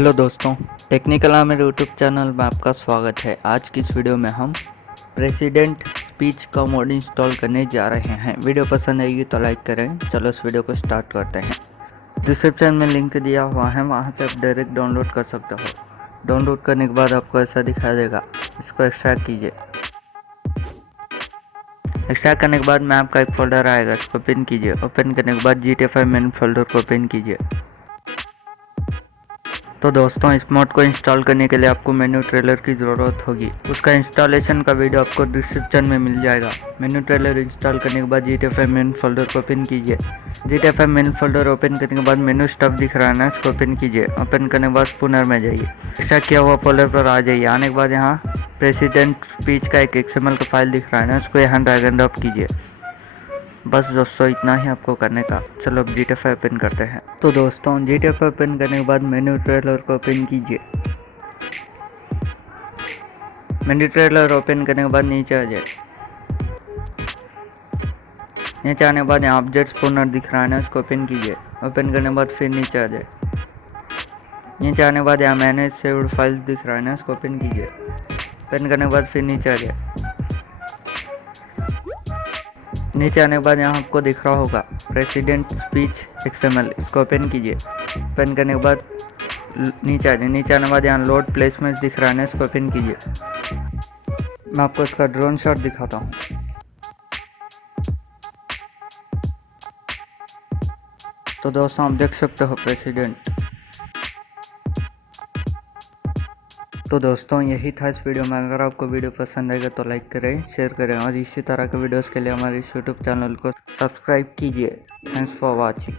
Hello दोस्तों, technical Amer YouTube channel में आपका स्वागत है। आज की इस वीडियो में हम प्रेसिडेंट स्पीच का मोड इंस्टॉल करने जा रहे हैं। वीडियो पसंद आएगी तो लाइक करें। चलो इस वीडियो को स्टार्ट करते हैं। डिस्क्रिप्शन में लिंक दिया हुआ है, वहां से आप डायरेक्ट डाउनलोड कर सकते हो। डाउनलोड करने के बाद आपको ऐसा दिखाई देगा। इसको एक्सट्रैक्ट कीजिए। एक्सट्रैक्ट करने के बाद में आपका एक फोल्डर आएगा, इसको ओपन कीजिए। ओपन करने के बाद GTA5 मेन फोल्डर को ओपन कीजिए। तो दोस्तों, इस मोड को इंस्टॉल करने के लिए आपको मेनू ट्रेलर की ज़रूरत होगी। उसका इंस्टॉलेशन का वीडियो आपको डिस्क्रिप्शन में मिल जाएगा। मेनू ट्रेलर इंस्टॉल करने के बाद GTA5 मेन फोल्डर को ओपन कीजिए। GTA5 मेन फोल्डर ओपन करने के बाद मेनू स्टफ दिख रहा है ना, इसको ओपन कीजिए। ओपन करने के बाद स्पूनर में जाइए। एक्सट्रैक्ट किया हुआ फोल्डर पर आ जाइए। आने के बाद यहाँ प्रेसिडेंट स्पीच का एक XML का फाइल दिख रहा है ना, इसको यहाँ ड्रैग एंड ड्रॉप कीजिए। बस दोस्तों, इतना ही आपको करने का। चलो अब GTA5 ओपन करते हैं। तो दोस्तों, GTA5 ओपन करने के बाद मेनू ट्रेलर को ओपन कीजिए। मेनू ट्रेलर ओपन करने के बाद नीचे आ जाए। नीचे आने के बाद यहाँ ऑब्जेक्ट स्पूनर दिख रहा है ना, इसको ओपन कीजिए। ओपन करने के बाद फिर नीचे आ जाए। नीचे आने के बाद यहाँ मैनेज सेव्ड फाइल्स दिख रहा है ना, इसको ओपन कीजिए। ओपन करने के बाद फिर नीचे आ जाए। नीचे आने के बाद यहाँ आपको दिख रहा होगा प्रेसिडेंट स्पीच XML, इसको ओपन कीजिए। ओपन करने के बाद नीचे आ जाए। नीचे आने के बाद यहाँ लोड प्लेसमेंट दिख रहा है ना, इसको ओपन कीजिए। मैं आपको इसका ड्रोन शॉट दिखाता हूँ। तो दोस्तों, आप देख सकते हो प्रेसिडेंट। तो दोस्तों, यही था इस वीडियो में। अगर आपको वीडियो पसंद आएगा तो लाइक करें, शेयर करें और इसी तरह के वीडियोस के लिए हमारे इस यूट्यूब चैनल को सब्सक्राइब कीजिए। Thanks for watching.